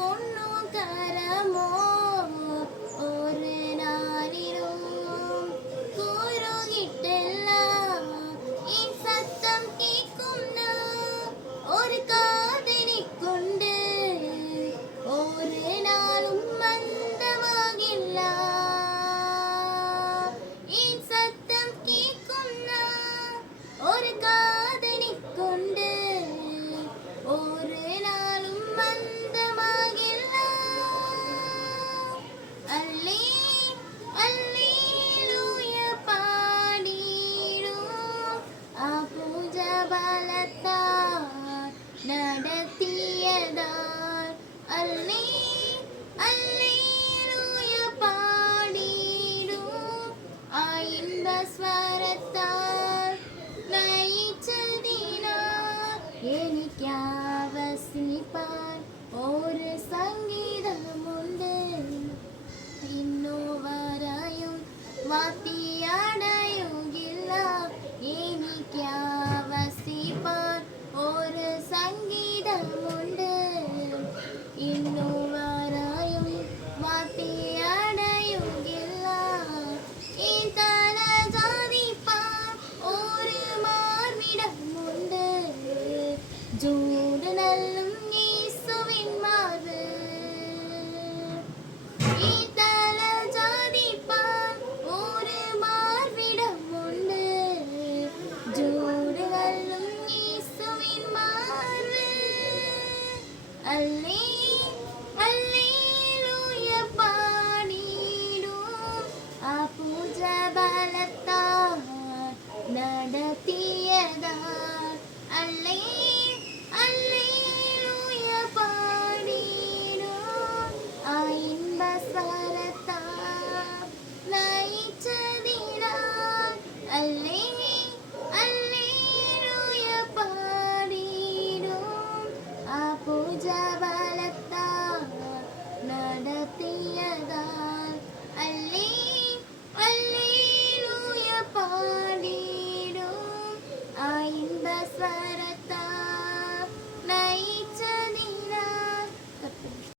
பொன்னும் கரமோ ஒரு நாளிலும் கூறுகிட்டெல்லாம் என் சத்தம் கேட்கும்னா ஒரு காதனை கொண்டு ஒரு நாளும் மந்தமாகில்ல என் சத்தம் கேட்கும்னா ஒரு காதனை கொண்டு ஒரு நாளும் மந்தமாகில்ல அல்லே அல்லேலூயா பாடிடும் அபூஜ பலத்தால் நடத்தியதால் அல்லே அல்லேலூயா பாடிடும் இன்ப ஸ்வரத்தால் நயிச்சதினால் എനിക്കാവസിപ്പാൻ ഒരു സംഗീതമുണ്ട് ഇന്നുവരെയും വാത്തിയടയുകില്ല എനിക്കാവസിപ്പാൻ ഒരു സംഗീതമുണ്ട് ഇന്നുവരെയും വാത്തിയടയുകില്ല ഈ തല ജാതിപ്പാൻ ഒരു മാർവിടമുണ്ട് ജൂഡ് നല്ലും യേസുവിൻ മാർവ് ഈ തല ജാതിപ്പാൻ ഒരു മാർവിടമുണ്ട് ജൂഡ് നല്ലും യേസുവിൻ മാർവ് அல்லே அல்லேலூயா பாடிடும் அபூஜ பலத்தால் நடத்தியதால்